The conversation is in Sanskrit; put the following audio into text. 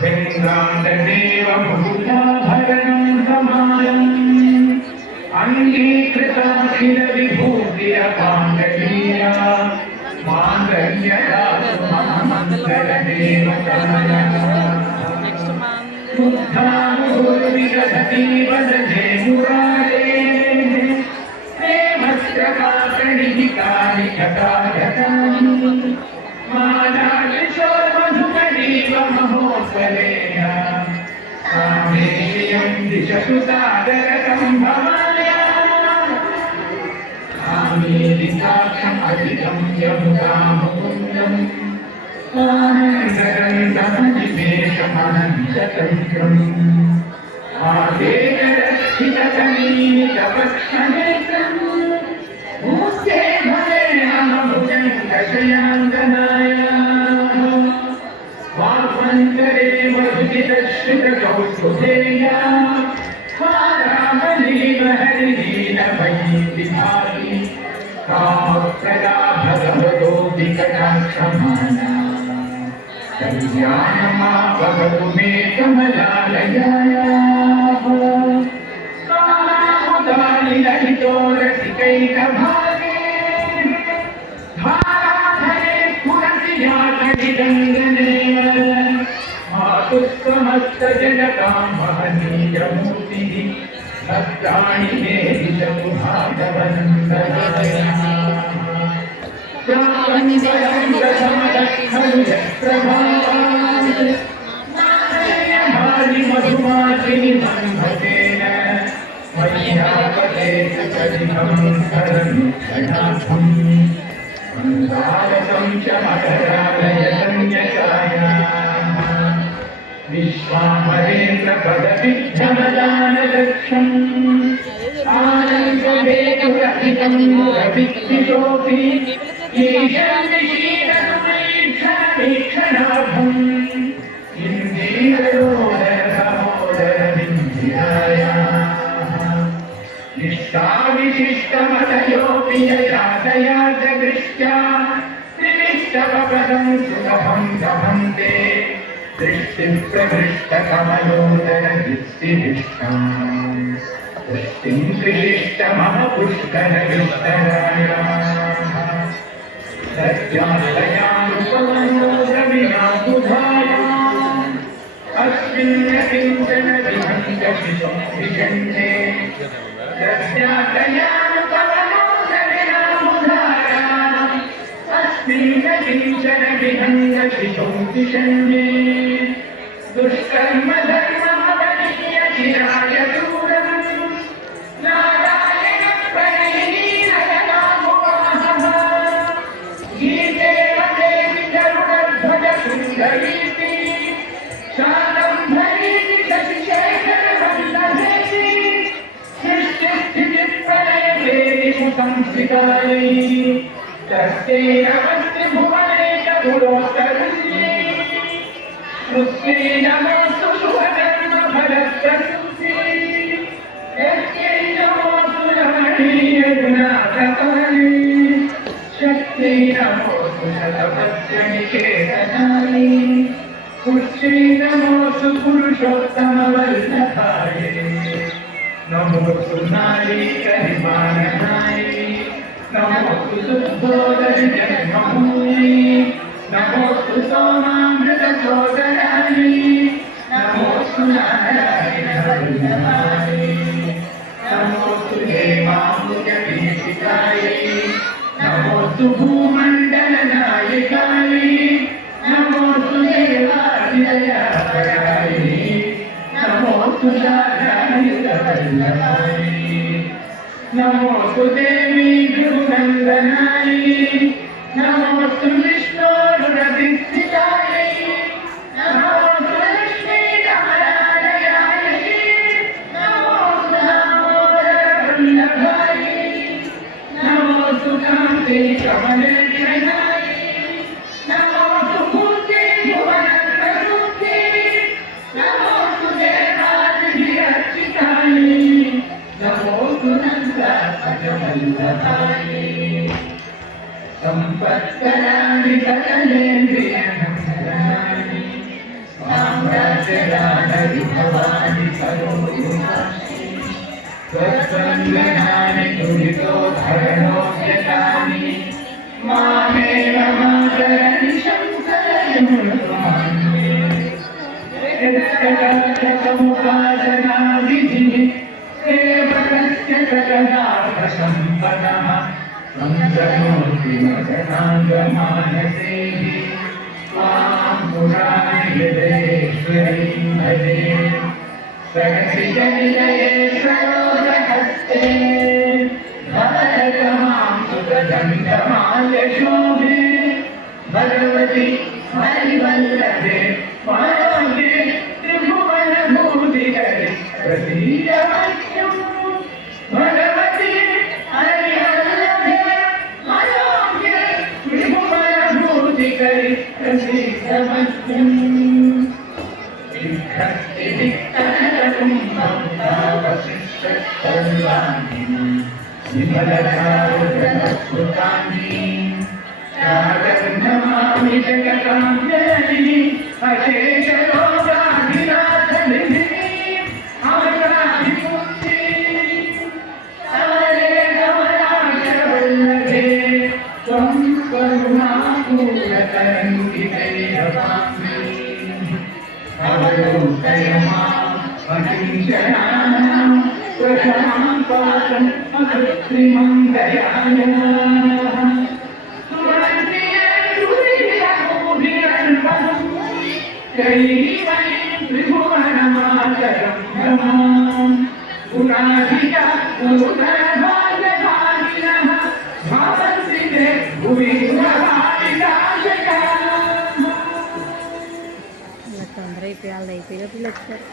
वेङ्गाण्डदेव मुकुटाभरणं समायम् अङ्गीकृताखिलविभूतिरपाण्डलीला माङ्गल्यदासुममङ्गलदेवताय बुद्धानुगुरुविदधति वदने मुरारेः प्रेमस्त्रकाकणिकानि कटायतानि मालालिशोर्मधुकरीव महोत्सवेन कामेयं दिशतु सादरसम्भवाय कामेरिताक्षम् अजितं यमुनामुकुन्दम् आनन्दरन्दमनिमेषमनन्ततन्त्रम् आदेशरक्षितकनीतवक्षनेत्रम् मूर्ते भवेनमभुजङ्गशयाङ्गनाय वाग्मन्तरे मधुजितश्रितकौस्तुभेया वारामलीमहरिलीलभयीतिभाति कामप्रदा भगवतोऽधिकटाक्षमाना कल्याणमावगतु मे कमलालयायाः कालामुदालिलहितो रसिकैकभागे धाराधरे स्फुरति यातडिदङ्गनेव मातुस्त्वमस्तजगतां महनीयमूर्तिः भक्तानि मे दिशतु भागवन्दनाय मधुमाचिनि सम्भतेन मय्यापदेशकलितं मन्दारसं च मकरालयसंज्ञकाय विश्वामरेन्द्रपदविद्धमदानदक्षम् आनन्दवेदुरहितं मुरवित्तिशोऽपि ईशन्निशीलसमीक्षणार्थम् इन्दीररोदरसहोदरविन्द्यायाः निष्ठाविशिष्टमतयोऽपि ययातया जगृष्ट्या निमिष्टवपदं सुलभं लभन्ते दृष्टिप्रहृष्टकमलोदरदृष्टिनिष्ठाम् दृष्टिं कृशिष्टमः पुष्करविस्तरायाः सत्यालयानुपमनोद्रविनाबुधायाम् अस्मिन्नकिञ्चन विहङ्गशिशुं विषन्ते सत्यालयानुपमनोद्रविनाबुधायाम् अस्मिन्नकिञ्चन विहङ्गशिशुं विषन्ते दुष्कर्म धर्ममवनीय चिराय दूरम् नारायणं प्रणयिनीनयनामुपाहः गीते वदेति गरुडध्वजशृङ्गरीति शाकम्भरीति शशिशेखरवल्लभेति सृष्टिस्थितिप्रलयवेदिषु संस्थितायै तस्यैरवस्त्रिभुवनैकपुरोत्तरुण्यै तुस्यै नमोऽस्तु शुभकर्मफलप्रसूत्यै यस्यै नमोऽस्तु रमणीयगुणाप्रकारै शक्त्यै नमोऽस्तु शतपत्रनिकेतनायै पुष्यै नमोऽस्तु पुरुषोत्तमवल्लभायै नमोऽस्तु नारीकरिमाननायै नमोऽस्तु शुद्धोदरिजन्मभूयै नमोऽस्तु सोमामृतसोदराय नमोऽस्तु नारायणवल्लभाय नमोऽस्तु हेमाम्बुजवीक्षिताय नमोऽस्तु भूमण्डलनायकाय नमोऽस्तु देवादिदयापराय नमोऽस्तु शारदायुधवल्लभाय नमोऽस्तु देवी गुरुनन्दनाय नमोऽस्तु विष्णोरुरभिस्थिताय नमोऽस्तु लक्ष्मीकमलालयाय नमोऽस्तु दामोदरवल्लभाय नमोऽस्तु कान्तिकमलक्षणाय नमोऽस्तु मूर्ते भुवनप्रसूते नमोऽस्तु देवादिभिरर्चिताय नमोऽस्तु नन्दात्मजवल्लभाय संपत्कराणि सकलेन्द्रियनन्दनानि वन्दनानि तुलितो धरणोद्यतानि मामेव मातरनि शङ्करमुपासनाविधिः सेवकस्य सकलार्थसम्पदः मन्त्रमूर्तिमजनाङ्गमानसेहि त्वां पुराणयदेश्वरीं भजे सरसिजनिलये सरोजहस्ते भवतमां सुगन्धमाल्यशोभे भगवति हरिवल्लभे मनोजे त्रिभुवनभूतिकरे प्रसीदमह्यम् भगवति हरिवल्लभे मनोजे त्रिभुवनभूतिकरे प्रसीदमह्यम् नमामि जगताञ्जलिः अशेषरोगाधिनाथनिधिः अमराधिपुत्रीः समरे कमलाशवल्लभे त्वं करुणापूरतरङ्गितैरवामि अवलोकय माम् अकिञ्चनानां प्रशमां पात्रम् अकृत्रिमं दयायाः त्रिभुवनमातरं भ्रमाम् पुराधिका पुनर्भाग्यभागिनः भावन्ति ते भुवि प्रभाविताशयाः ఇలా తొందర అయిపోయి వాళ్ళు అయిపోయినప్పుడు వచ్చారు